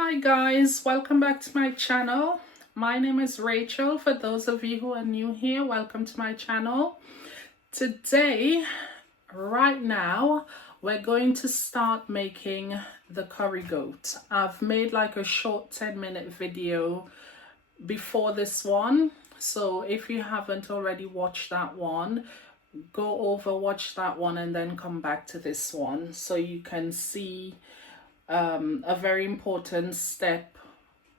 Hi guys, welcome back to my channel. My name is Rachel. For those of you who are new here, welcome to my channel. Today, right now, we're going to start making the curry goat. I've made like a short 10-minute video before this one. So if you haven't already watched that one, go over, watch that one, and then come back to this one so you can see a very important step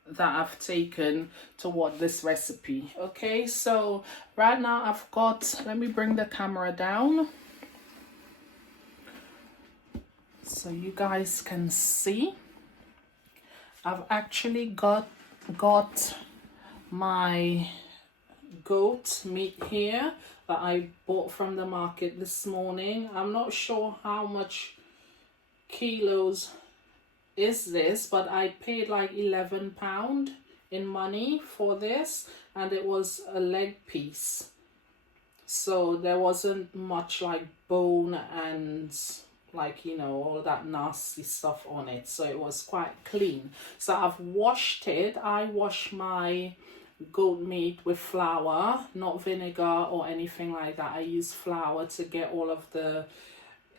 that I've taken toward this recipe. Okay, so right now I've got, let me bring the camera down so you guys can see. I've actually got my goat meat here that I bought from the market this morning. I'm not sure how much kilos is this, but I paid like £11 in money for this, and it was a leg piece, so there wasn't much like bone and like, you know, all that nasty stuff on it, so it was quite clean. So I've washed it. I wash my goat meat with flour, not vinegar or anything like that. I use flour to get all of the,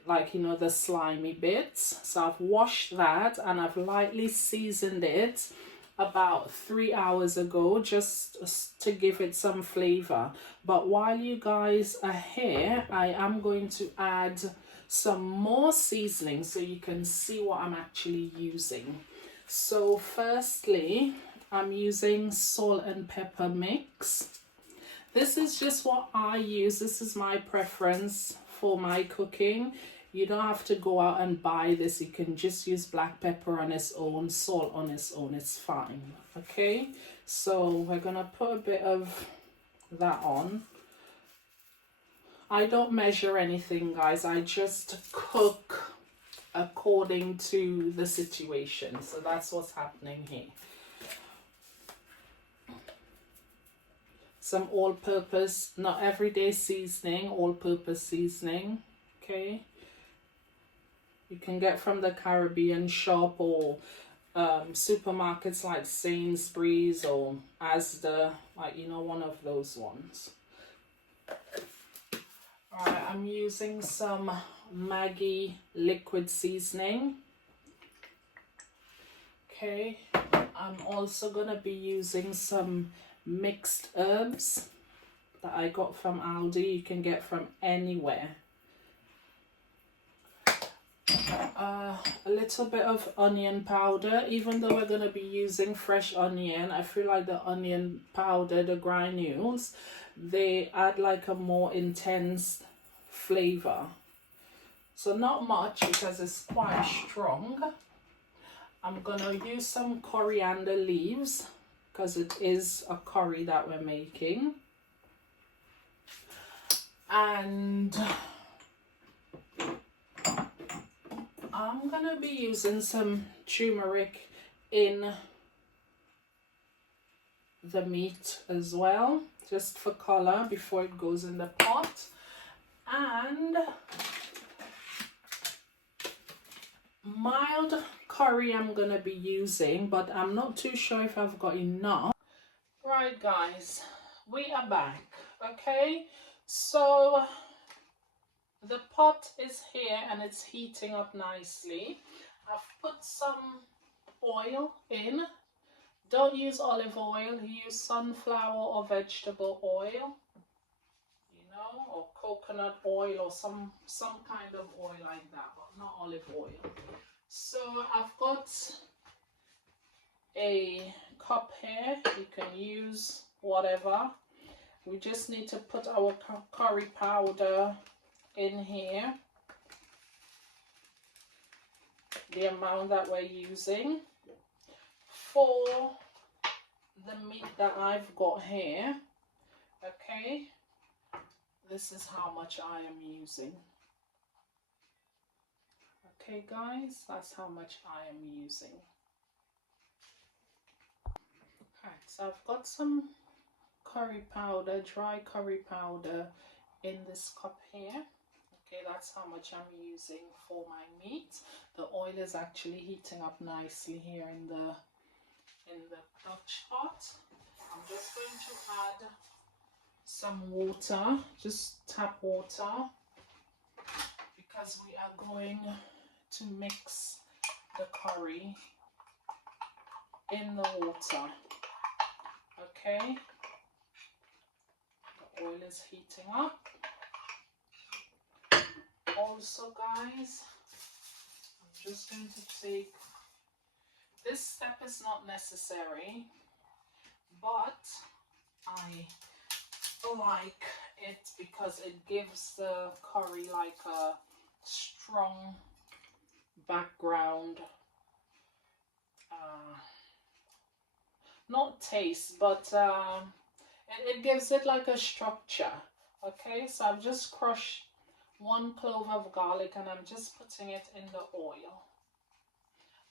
like, you know, the slimy bits. So I've washed that and I've lightly seasoned it about 3 hours ago, just to give it some flavor. But while you guys are here, I am going to add some more seasoning so you can see what I'm actually using. So firstly, I'm using salt and pepper mix. This is just what I use. This is my preference for my cooking. You don't have to go out and buy this. You can just use black pepper on its own, salt on its own. It's fine. Okay, so we're gonna put a bit of that on. I don't measure anything, guys. I just cook according to the situation. So that's what's happening here. Some all-purpose, not everyday seasoning, all-purpose seasoning. Okay, you can get from the Caribbean shop or supermarkets like Sainsbury's or Asda, like, you know, one of those ones. Alright, I'm using some Maggi liquid seasoning. Okay, I'm also gonna be using some mixed herbs that I got from Aldi. You can get from anywhere. A little bit of onion powder. Even though we're going to be using fresh onion, I feel like the onion powder, the granules, they add like a more intense flavor. So not much because it's quite strong. I'm going to use some coriander leaves because it is a curry that we're making. And I'm gonna be using some turmeric in the meat as well, just for color before it goes in the pot. And mild curry I'm gonna be using, but I'm not too sure if I've got enough. Right guys, we are back. Okay, so the pot is here and it's heating up nicely. I've put some oil in. Don't use olive oil, use sunflower or vegetable oil, you know, or coconut oil or some kind of oil like that, but not olive oil. So I've got a cup here. You can use whatever. We just need to put our curry powder in here, the amount that we're using. For the meat that I've got here, okay, this is how much I am using. Okay guys, that's how much I am using. Okay, so I've got some curry powder, dry curry powder in this cup here. Okay, that's how much I'm using for my meat. The oil is actually heating up nicely here in the Dutch pot. I'm just going to add some water, just tap water, because we are going to mix the curry in the water. Okay, the oil is heating up. Also, guys, I'm just going to take, this step is not necessary, but I like it because it gives the curry like a strong background, not taste, but it gives it like a structure. Okay, so I've just crushed 1 clove of garlic and I'm just putting it in the oil.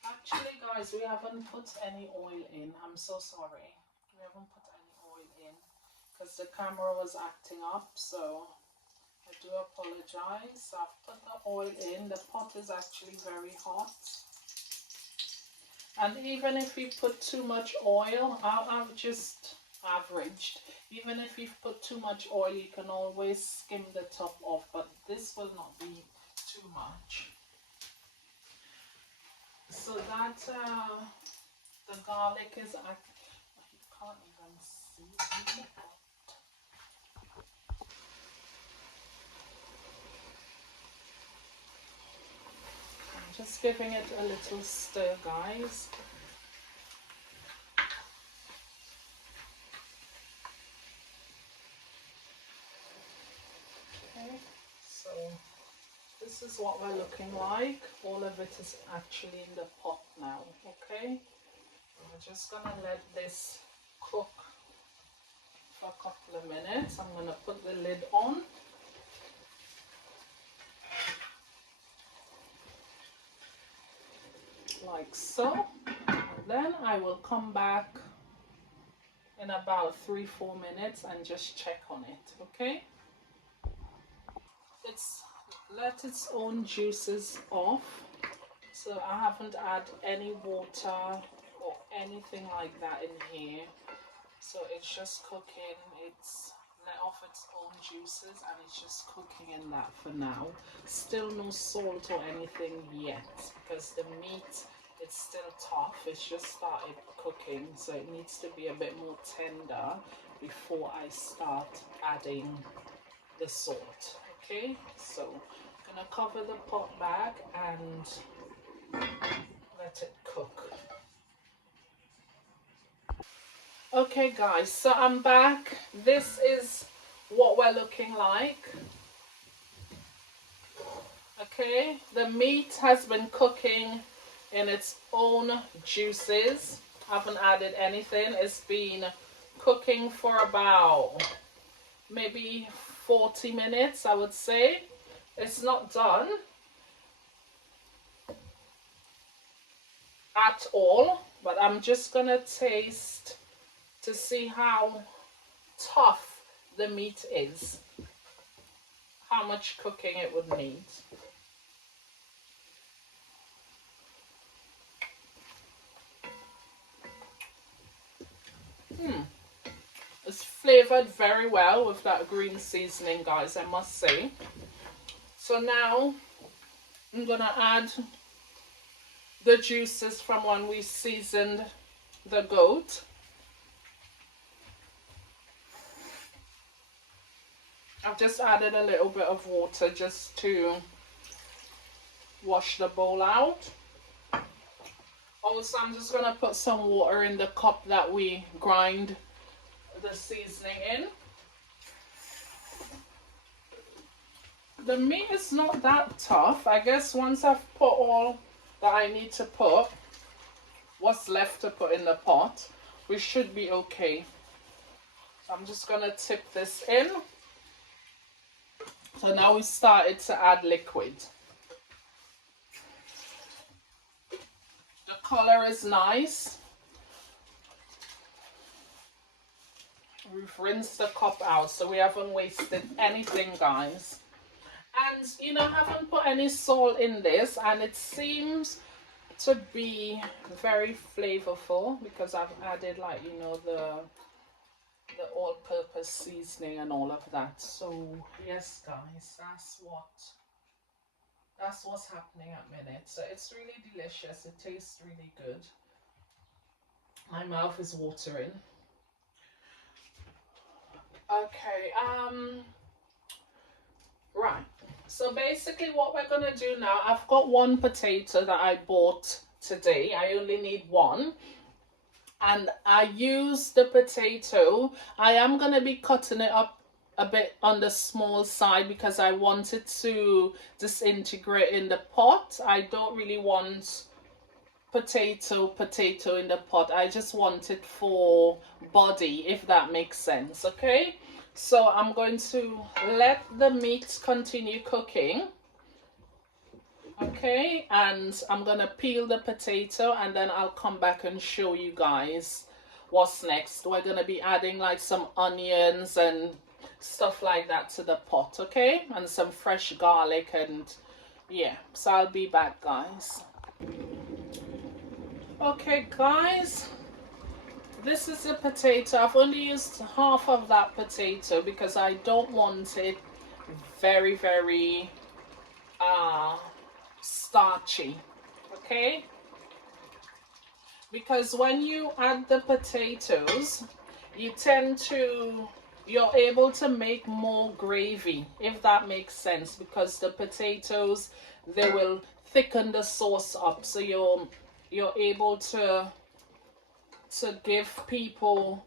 Actually, guys, we haven't put any oil in. I'm so sorry. We haven't put any oil in because the camera was acting up, so I do apologize. So I've put the oil in. The pot is actually very hot. And even if you put too much oil, I've just averaged. Even if you've put too much oil, you can always skim the top off, but this will not be too much. So that the garlic is, you can't even see. I'm just giving it a little stir, guys. Okay, so this is what we're looking like. All of it is actually in the pot now. Okay, we're just gonna let this cook for a couple of minutes. I'm gonna put the lid on. Like so. And then I will come back in about 3-4 minutes and just check on it. Okay, it's let its own juices off, so I haven't added any water or anything like that in here, so it's just cooking. It's let off its own juices and it's just cooking in that for now. Still no salt or anything yet because the meat, it's still tough. It's just started cooking, so it needs to be a bit more tender before I start adding the salt. Okay, so I'm gonna cover the pot back and let it cook. Okay, guys, so I'm back. This is what we're looking like. Okay, the meat has been cooking in its own juices. I haven't added anything. It's been cooking for about maybe 40 minutes, I would say. It's not done at all, but I'm just gonna taste to see how tough the meat is, how much cooking it would need. It's flavored very well with that green seasoning, guys, I must say. So now I'm gonna add the juices from when we seasoned the goat. I've just added a little bit of water just to wash the bowl out. Also, I'm just gonna put some water in the cup that we grind the seasoning in. The meat is not that tough. I guess once I've put all that I need to put, what's left to put in the pot, we should be okay. So I'm just gonna tip this in. So now we started to add liquid. The color is nice. We've rinsed the cup out, so we haven't wasted anything, guys. And you know, I haven't put any salt in this, and it seems to be very flavorful because I've added, like, you know, the all-purpose seasoning and all of that. So yes guys, that's what's happening at minute. So it's really delicious, it tastes really good. My mouth is watering. Okay, right. So basically what we're gonna do now, I've got one potato that I bought today. I only need one. And I use the potato. I am gonna be cutting it up a bit on the small side because I want it to disintegrate in the pot. I don't really want potato in the pot. I just want it for body, if that makes sense. Okay, so I'm going to let the meat continue cooking. Okay, and I'm gonna peel the potato and then I'll come back and show you guys what's next. We're gonna be adding like some onions and stuff like that to the pot, okay, and some fresh garlic. And yeah, so I'll be back guys. Okay guys, this is the potato. I've only used half of that potato because I don't want it very starchy, okay, because when you add the potatoes you're able to make more gravy, if that makes sense, because the potatoes, they will thicken the sauce up, so you're able to give people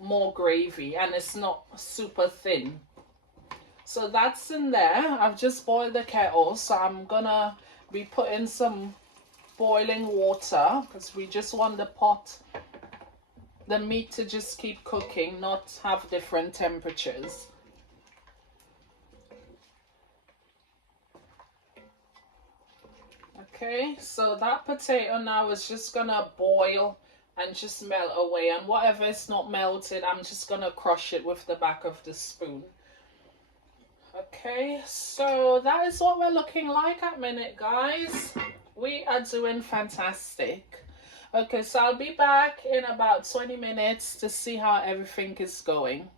more gravy and it's not super thin. So that's in there. I've just boiled the kettle, so I'm gonna be putting some boiling water because we just want the meat to just keep cooking, not have different temperatures. Okay, so that potato now is just gonna boil and just melt away, and whatever is not melted, I'm just gonna crush it with the back of the spoon. Okay, so that is what we're looking like at minute guys. We are doing fantastic. Okay, so I'll be back in about 20 minutes to see how everything is going.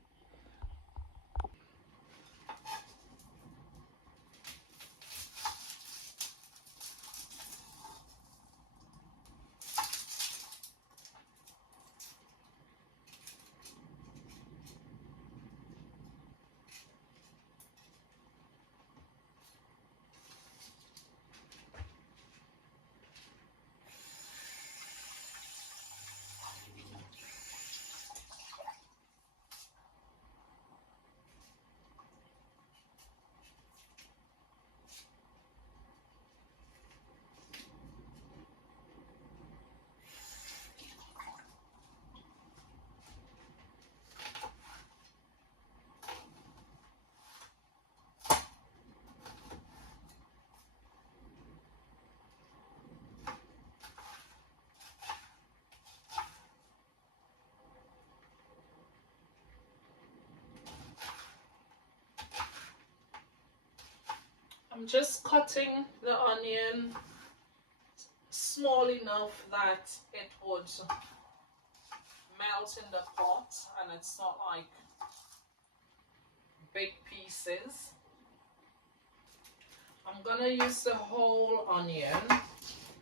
I'm just cutting the onion small enough that it would melt in the pot and it's not like big pieces. I'm gonna use the whole onion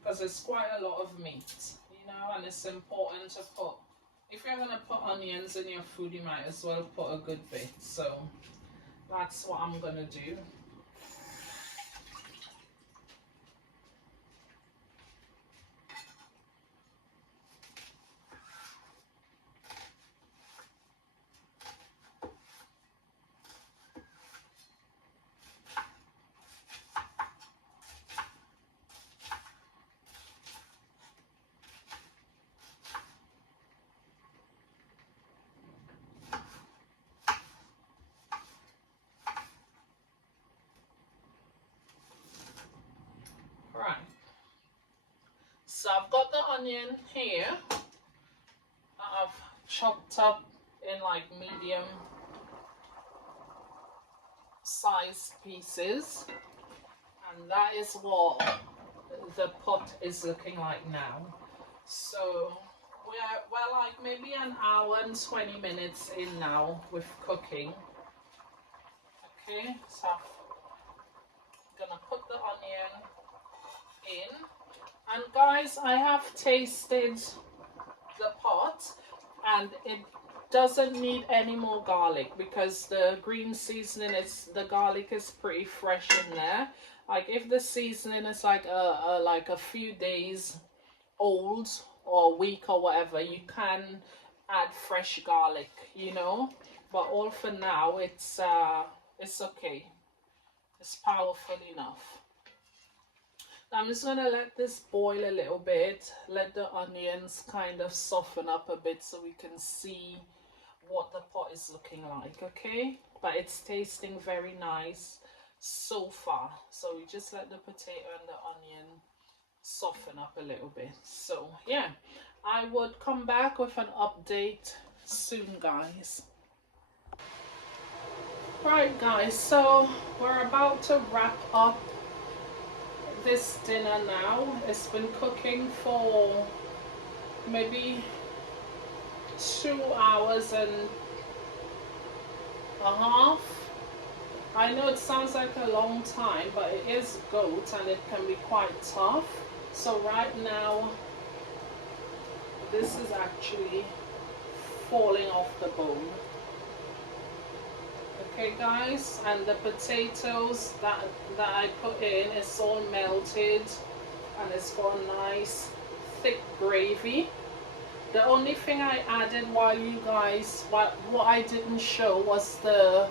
because it's quite a lot of meat, you know, and it's important to put, if you're gonna put onions in your food, you might as well put a good bit. So that's what I'm gonna do. Right, so I've got the onion here that I've chopped up in like medium size pieces, and that is what the pot is looking like now. So we're like maybe an hour and 20 minutes in now with cooking. Okay, so I'm gonna put the onion in, and guys, I have tasted the pot and it doesn't need any more garlic because the green seasoning is, the garlic is pretty fresh in there. Like if the seasoning is like a few days old or a week or whatever, you can add fresh garlic, you know, but all for now it's okay, it's powerful enough. I'm just gonna let this boil a little bit, let the onions kind of soften up a bit so we can see what the pot is looking like, okay? But it's tasting very nice so far. So we just let the potato and the onion soften up a little bit. So yeah, I would come back with an update soon, guys. Right guys, so we're about to wrap up this dinner now. It's been cooking for maybe 2 hours and a half. I know it sounds like a long time, but it is goat and it can be quite tough. So right now this is actually falling off the bone. Okay guys, and the potatoes that I put in is all melted and it's got a nice thick gravy. The only thing I added while you guys, what I didn't show was the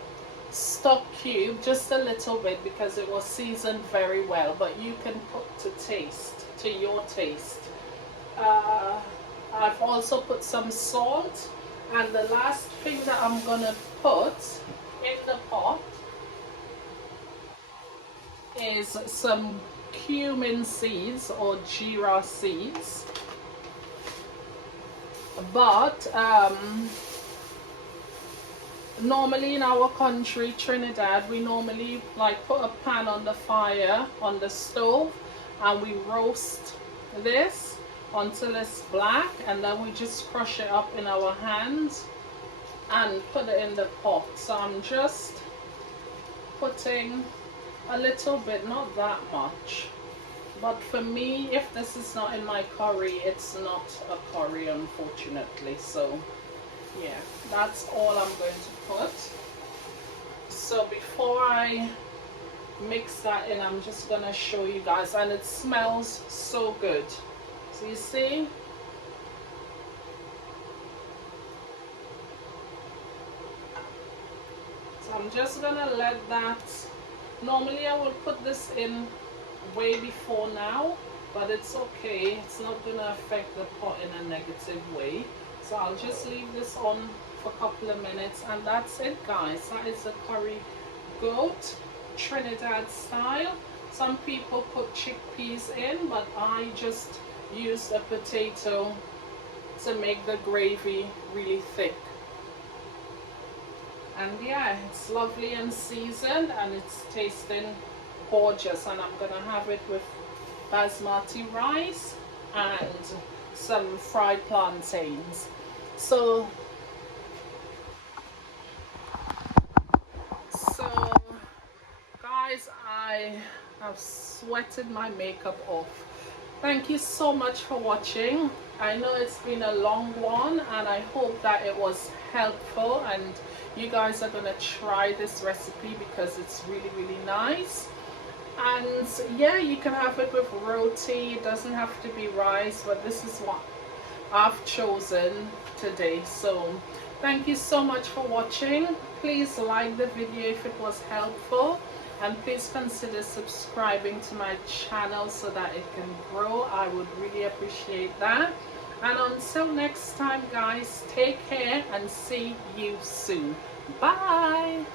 stock cube, just a little bit because it was seasoned very well, but you can put to your taste. I've also put some salt, and the last thing that I'm gonna put in the pot is some cumin seeds or jeera seeds. But normally in our country, Trinidad, we normally like put a pan on the fire on the stove and we roast this until it's black, and then we just crush it up in our hands and put it in the pot. So I'm just putting a little bit, not that much, but for me, if this is not in my curry, it's not a curry, unfortunately. So yeah, that's all I'm going to put. So before I mix that in, I'm just gonna show you guys, and it smells so good. So you see, I'm just gonna let that, normally I will put this in way before now, but it's okay, it's not gonna affect the pot in a negative way. So I'll just leave this on for a couple of minutes, and that's it guys. That is the curry goat, Trinidad style. Some people put chickpeas in, but I just use a potato to make the gravy really thick. And yeah, it's lovely and seasoned and it's tasting gorgeous, and I'm gonna have it with basmati rice and some fried plantains. So guys, I have sweated my makeup off. Thank you so much for watching. I know it's been a long one, and I hope that it was helpful and you guys are gonna try this recipe because it's really, really nice. And yeah, you can have it with roti, it doesn't have to be rice, but this is what I've chosen today. So thank you so much for watching. Please like the video if it was helpful, and please consider subscribing to my channel so that it can grow. I would really appreciate that. And until next time guys, take care and see you soon. Bye.